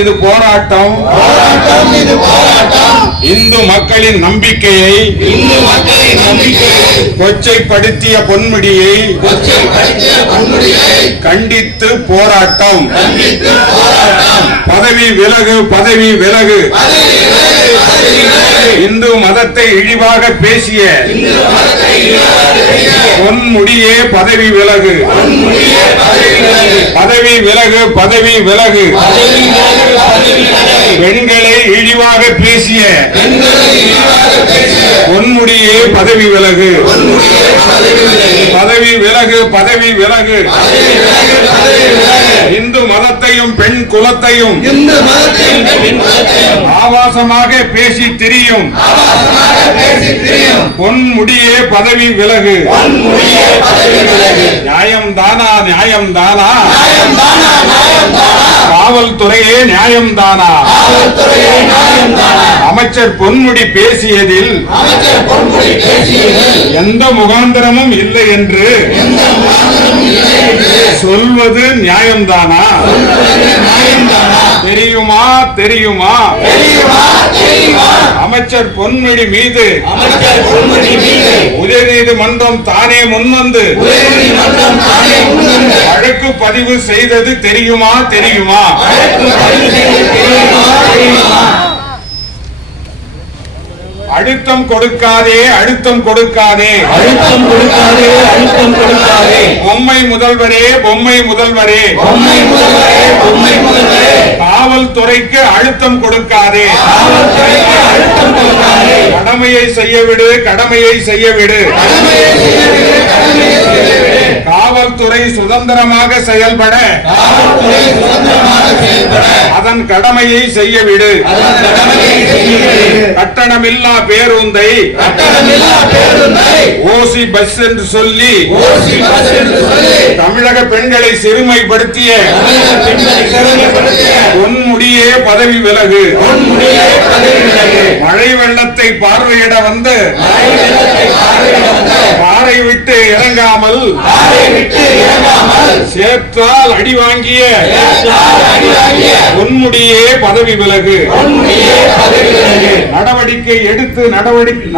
இது போராட்டம், இந்து மக்களின் நம்பிக்கையை கொச்சைப்படுத்திய பொன்முடியை கண்டித்து போராட்டம். பதவி விலகு, பதவி விலகு. இந்து மதத்தை இழிவாக பேசிய பொன்முடியே பதவி விலகு, பதவி விலகு, பதவி விலகு. பெண்களை இழிவாக பேசிய பொன்முடியே பதவி விலகு, பதவி விலகு, பதவி விலகு. இந்து மதத்தையும் பெண் குலத்தையும் ஆபாசமாக பேசி திரியும் பொன்முடியே பதவி விலகு. நியாயம் தானா, நியாயம் தானா? காவல்துறையே நியாயம் தானா? அமைச்சர் பொன்முடி பேசியதில் எந்த முகாந்திரமும் இல்லை என்று சொல்வது நியாயம்தானா? தெரியுமா, தெரியுமா? அமைச்சர் பொன்முடி மீது உயர்நீதிமன்றம் தானே முன்வந்து வழக்கு பதிவு செய்தது தெரியுமா, தெரியுமா? அழுத்தம் கொடுக்காதே, அழுத்தம் கொடுக்காதே, அழுத்தம் கொடுக்காதே, அழுத்தம் கொடுக்காதே. பொம்மை முதல்வரே, பொம்மை முதல்வரே, பொம்மை முதல்வரே, பொம்மை முதல்வரே. காவல்துறைக்கு அழுத்தம் கொடுக்காதே, காவல்துறைக்கு அழுத்தம் கொடுக்காதே. கடமையை செய்ய விடு, கடமையை செய்ய விடு, கடமையை செய்ய விடு, கடமையை செய்ய விடு. காவல்துறை சுதந்திரமாக செயல்பட, காவல்துறை சுதந்திரமாக செயல்பட அதன் கடமையை செய்ய விடு, அதன் கடமையை செய்ய விடு. கட்டணமில்லா பேருந்தை ஓசி பஸ் என்று சொல்லி தமிழக பெண்களை சிறுமைப்படுத்திய பொன்முடியே பதவி விலகு. மழை வெள்ளத்தை பார்வையிட வந்து பாறை விட்டு இறங்காமல் சேற்றால் அடி வாங்கிய பொன்முடியே பதவி விலகு. நடவடிக்கை எடுத்து நடவடிக்கை